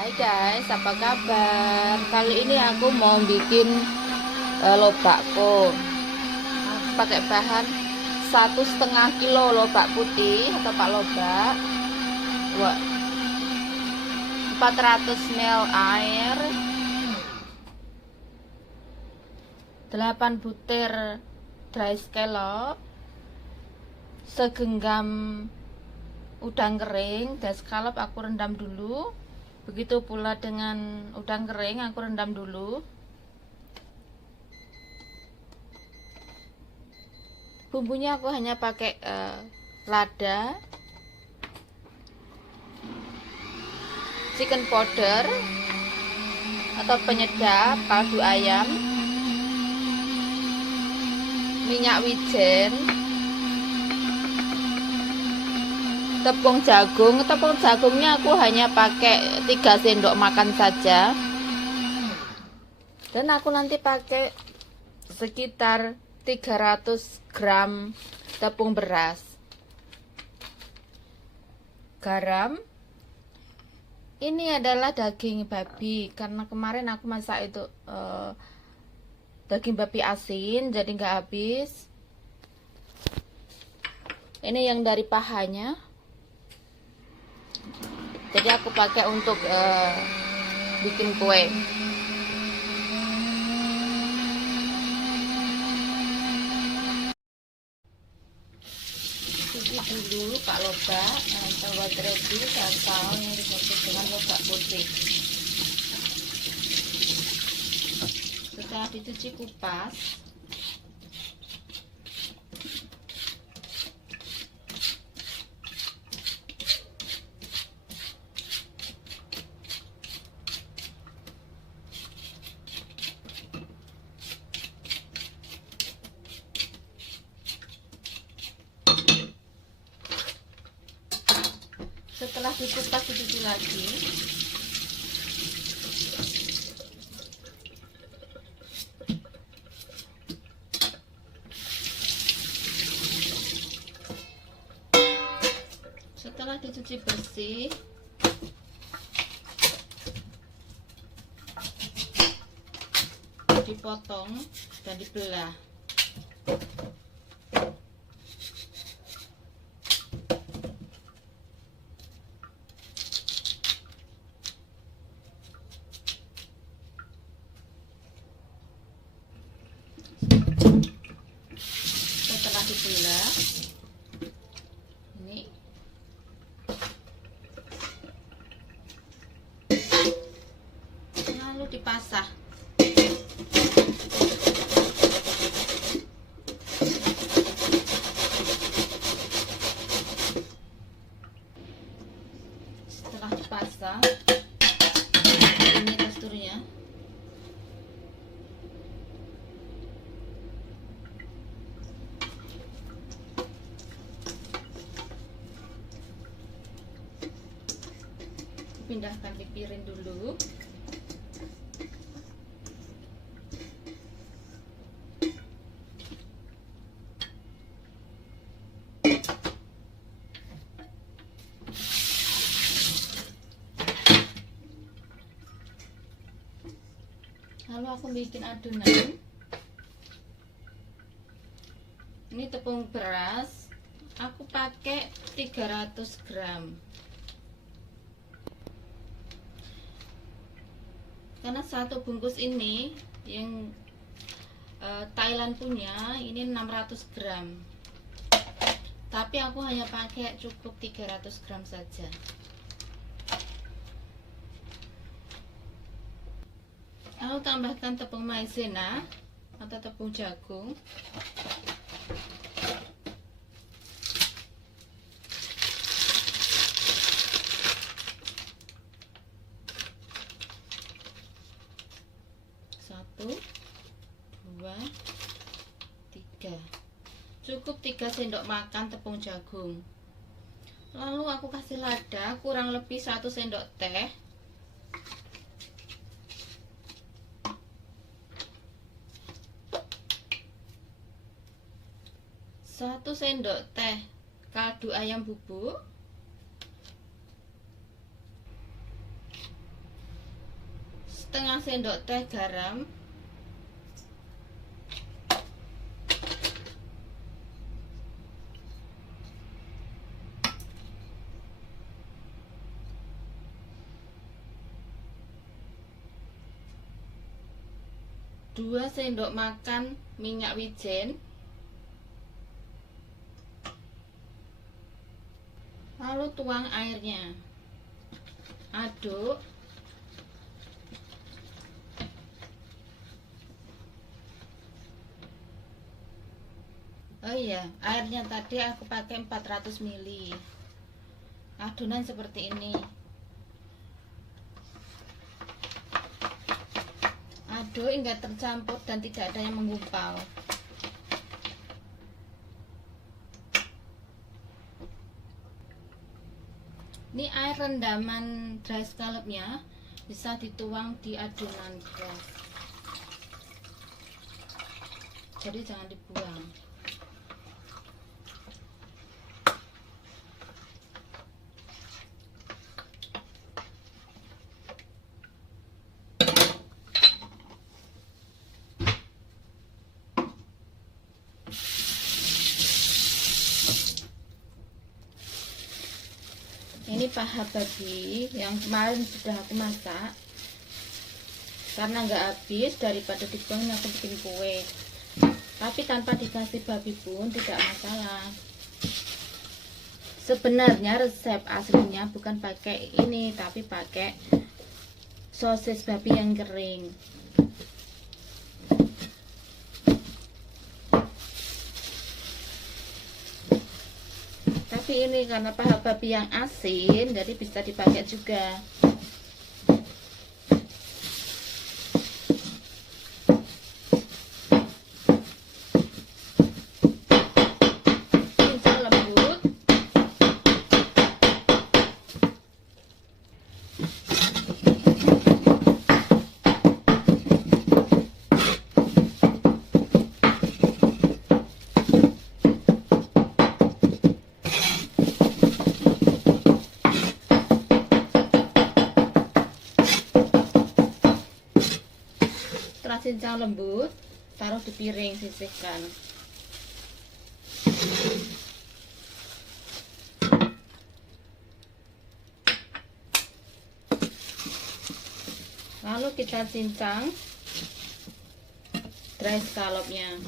Hai guys, apa kabar? Kali ini aku mau bikin lobakku. Aku pakai bahan 1,5 kilo lobak putih atau pak lobak. 400 ml air, 8 butir dry scallop, segenggam udang kering. Dan scallop aku rendam dulu. Begitu pula dengan udang kering, aku rendam dulu. Bumbunya aku hanya pakai lada, chicken powder atau penyedap, kaldu ayam, minyak wijen, tepung jagung. Tepung jagungnya aku hanya pakai 3 sendok makan saja. Dan aku nanti pakai sekitar 300 gram tepung beras, garam. Ini adalah daging babi, karena kemarin aku masak itu daging babi asin, jadi nggak habis. Ini yang dari pahanya, jadi aku pakai untuk bikin kue. Cuci dulu pak lobak, buat ready saus yang dicampur dengan lobak putih. Setelah dicuci kupas, setelah dikupas dicuci lagi. Setelah dicuci bersih, dipotong dan dibelah. Setelah dibelah, ini lalu dipasah. Setelah dipasang, ini teksturnya. Pindahkan ke piring dulu. Lalu aku bikin adonan. Ini tepung beras, aku pakai 300 gram. Karena satu bungkus ini yang Thailand punya ini 600 gram. Tapi aku hanya pakai cukup 300 gram saja. Lalu tambahkan tepung maizena atau tepung jagung. Satu, dua, tiga. Cukup 3 sendok makan tepung jagung. Lalu aku kasih lada kurang lebih 1 sendok teh. 1 sendok teh kaldu ayam bubuk, setengah sendok teh garam, dua sendok makan minyak wijen, lalu tuang airnya, aduk. Oh iya, airnya tadi aku pakai 400 ml. Adonan seperti ini. Aduk hingga tercampur dan tidak ada yang menggumpal. Ini air rendaman dry scallopnya bisa dituang di adonan beras. Jadi jangan dibuang. Ini paha babi yang kemarin sudah aku masak, karena nggak habis daripada dibuang aku bikin kue. Tapi tanpa dikasih babi pun tidak masalah. Sebenarnya resep aslinya bukan pakai ini, tapi pakai sosis babi yang kering. Tapi ini karena paha babi yang asin, jadi bisa dipakai juga. Cincang lembut. Setelah cincang lembut, taruh di piring, sisihkan. Lalu kita cincang dry scallopnya.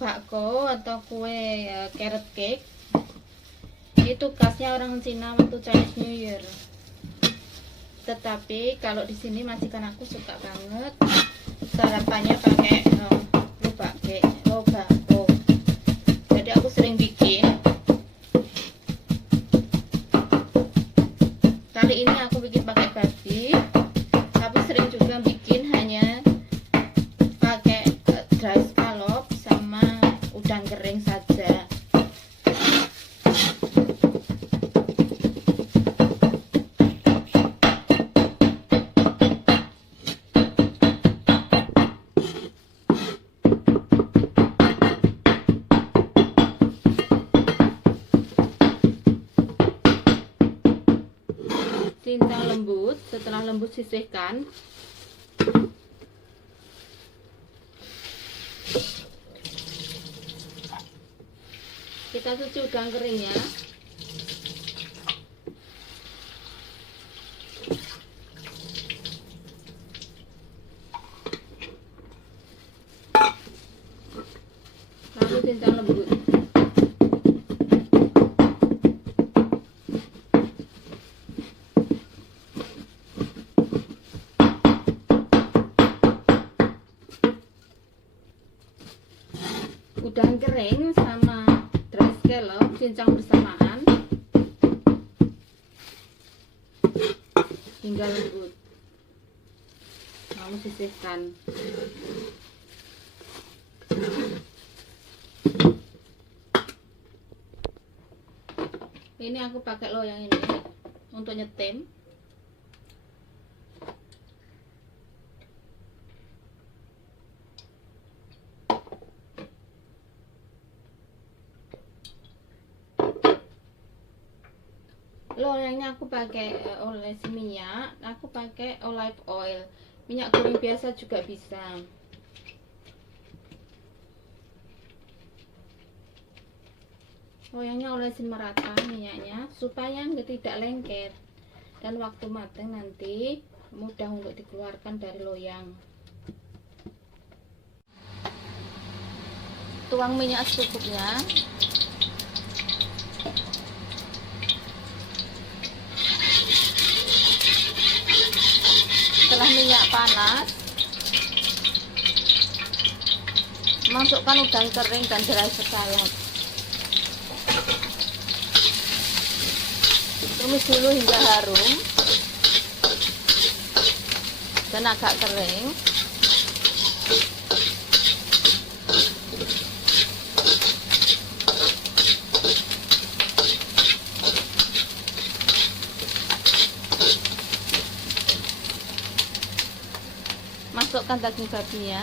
Bakko atau kue carrot cake itu khasnya orang Cina waktu Chinese New Year. Tetapi kalau di sini majikan aku suka banget sarapannya pakai bakko. Jadi aku sering bikin. Kali ini aku bikin pakai babi, tapi sering juga bikin hanya pakai dry scallop sama udang kering saja. Cincang lembut, setelah lembut sisihkan. Kita cuci udang keringnya. Lalu cincang lembut. Udang kering sama dry scallop cincang bersamaan hingga lembut. kamu sisihkan. Ini aku pakai loyang ini untuk nyetim. Loyangnya aku pakai oles minyak, aku pakai olive oil. Minyak goreng biasa juga bisa. Loyangnya olesin merata minyaknya supaya tidak lengket, dan waktu matang nanti mudah untuk dikeluarkan dari loyang. Tuang minyak secukupnya. Setelah minyak panas, masukkan udang kering dan tirai salad. Tumis dulu hingga harum dan agak kering. Masukkan daging babinya.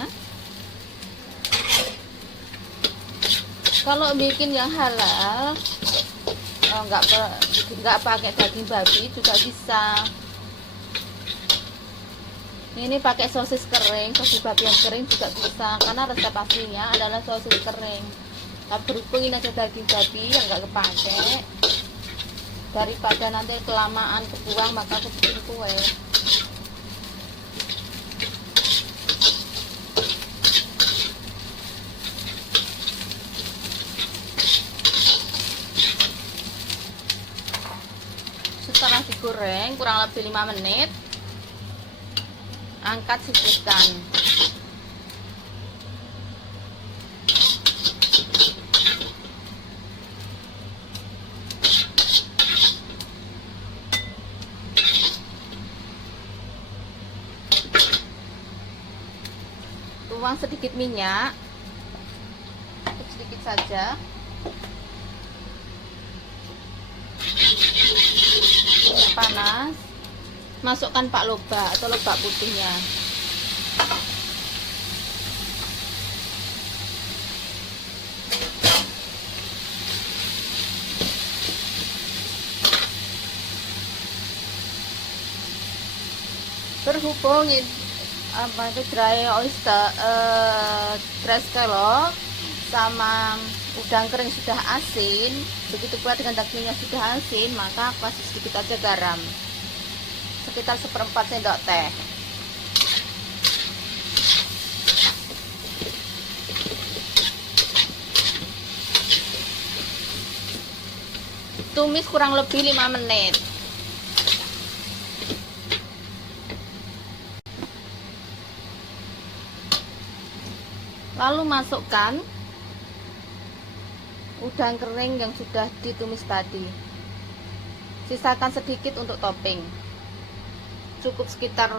Kalau bikin yang halal, nggak pakai daging babi juga bisa. Ini pakai sosis kering, sosis babi yang kering juga bisa, karena resep aslinya adalah sosis kering. Tapi berhubung ini ada daging babi yang nggak kepake, daripada nanti kelamaan kebuang, maka aku bikin kue. Setelah digoreng kurang lebih 5 menit, angkat, sisihkan. Tuang sedikit minyak, sedikit saja. Minyak panas, masukkan pak lobak atau lobak putihnya. Berhubung itu dry oyster, dry scallop sama udang kering sudah asin, begitu pula dengan dagingnya sudah asin, maka kasih sedikit aja garam, sekitar 1/4 sendok teh. Tumis kurang lebih 5 menit. Lalu masukkan udang kering yang sudah ditumis tadi. Sisakan sedikit untuk topping. Cukup sekitar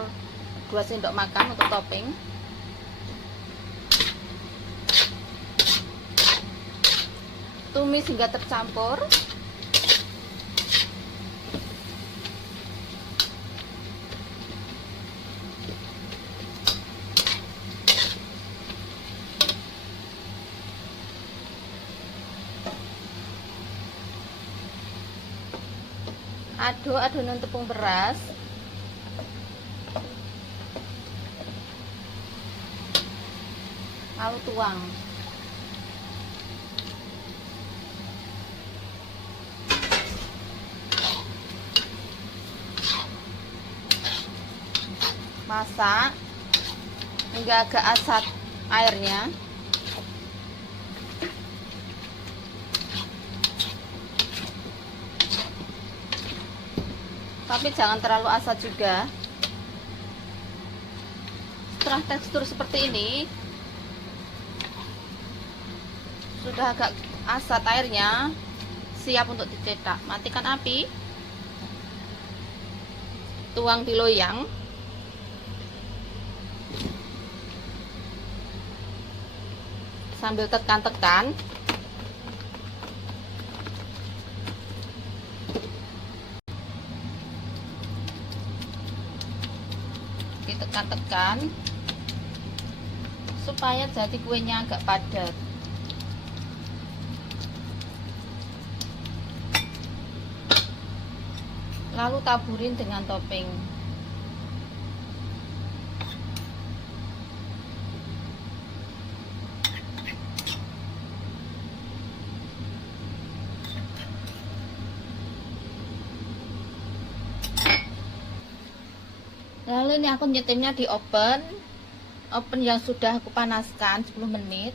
2 sendok makan untuk topping. Tumis hingga tercampur. Aduk adonan tepung beras. Lalu tuang. Masak hingga agak asat airnya. Tapi jangan terlalu asat juga. Setelah tekstur seperti ini, sudah agak asat airnya, siap untuk dicetak. Matikan api, tuang di loyang. sambil tekan-tekan. Ditekan-tekan supaya jadi kuenya agak padat. Lalu taburin dengan topping. Lalu ini aku nyetimnya di oven yang sudah aku panaskan 10 menit.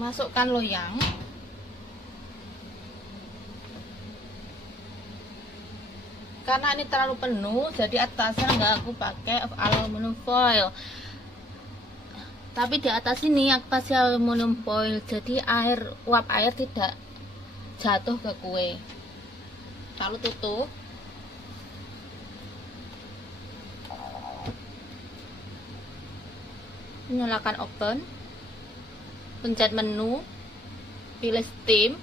Masukkan loyang. Karena ini terlalu penuh, jadi atasnya nggak aku pakai aluminium foil. Tapi di atas ini aku kasih aluminium foil, jadi uap air tidak jatuh ke kue. Lalu tutup. Nyalakan oven. Pencet menu. Pilih steam.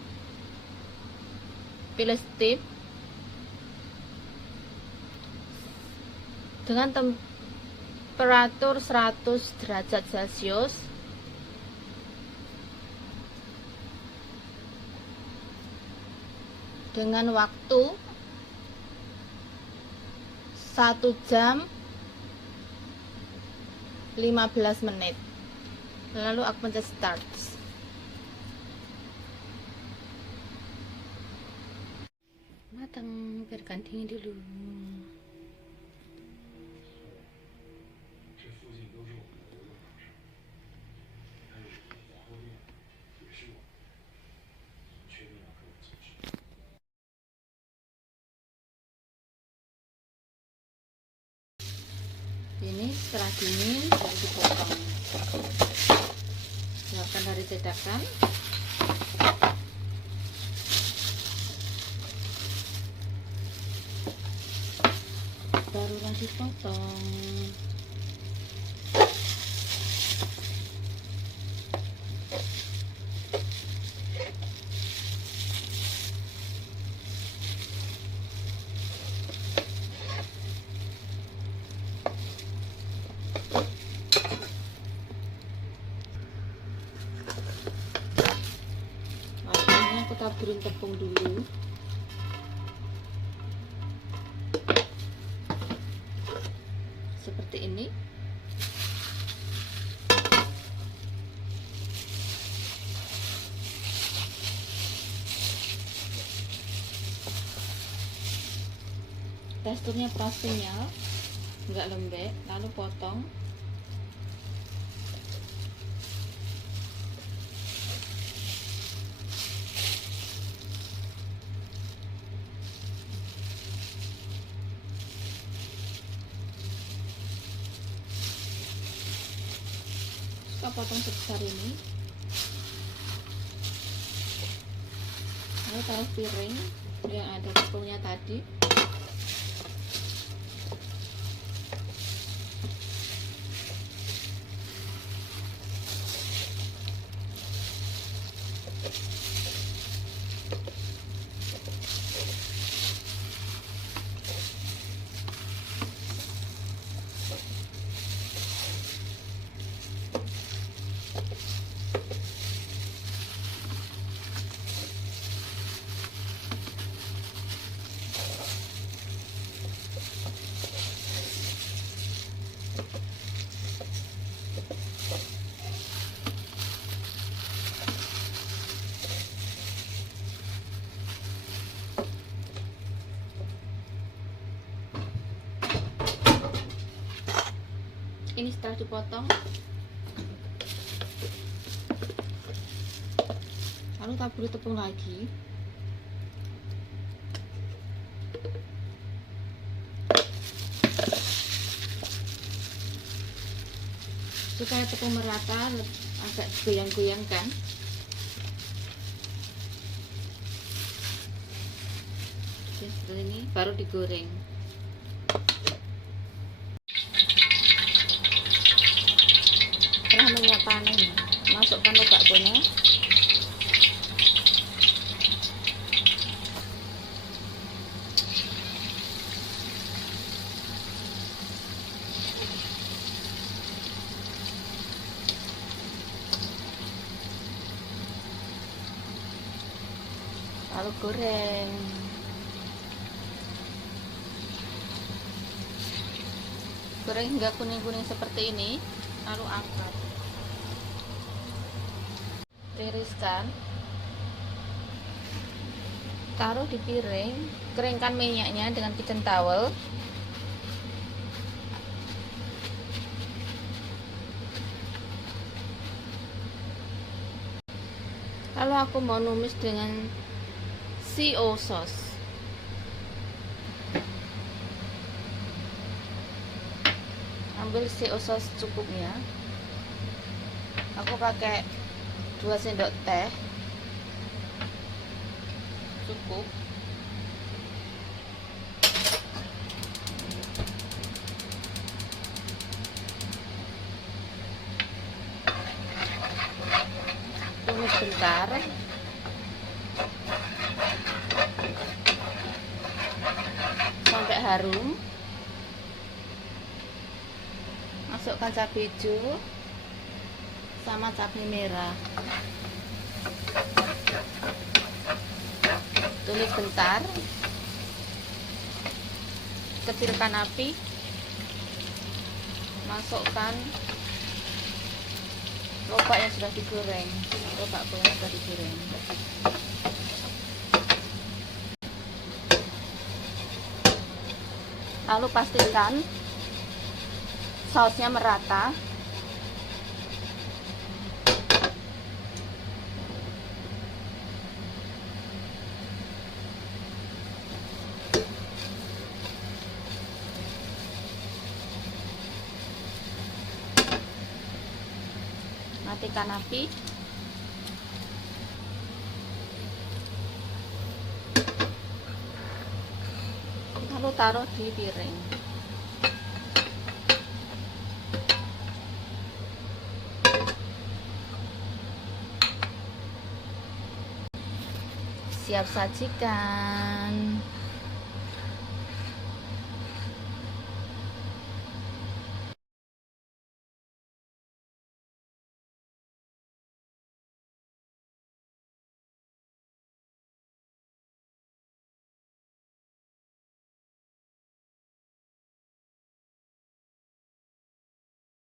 Dengan temperatur 100 derajat Celcius. Dengan waktu 1 jam 15 menit. Lalu aku pencet start. Matang, biarkan dingin dulu. Ini setelah dingin baru dipotong. Siapkan dari cetakan. Barulah dipotong. Aku taburin tepung dulu. Seperti ini. Teksturnya pas kenyal, enggak lembek. Lalu potong. Kita potong sebesar ini. Lalu taruh piring yang ada tepungnya tadi. Ini setelah dipotong, lalu taburi tepung lagi. Supaya tepung merata, agak goyang-goyangkan. Seperti ini, baru digoreng. panen. Masukkan log baksonya. Lalu goreng. Goreng hingga kuning-kuning seperti ini, lalu angkat. Tiriskan. Taruh di piring, keringkan minyaknya dengan kitchen towel. Lalu aku mau numis dengan CO sauce. Ambil CO sauce cukupnya. Aku pakai 2 sendok teh. Cukup. Tumis bentar. Sampai harum. Masukkan cabai hijau sama cabai merah. Tumis bentar. Kecilkan api. Masukkan lobak yang sudah digoreng. Lobak yang sudah digoreng. Lalu pastikan sausnya merata. Matikan api. Lalu taruh di piring. Siap sajikan.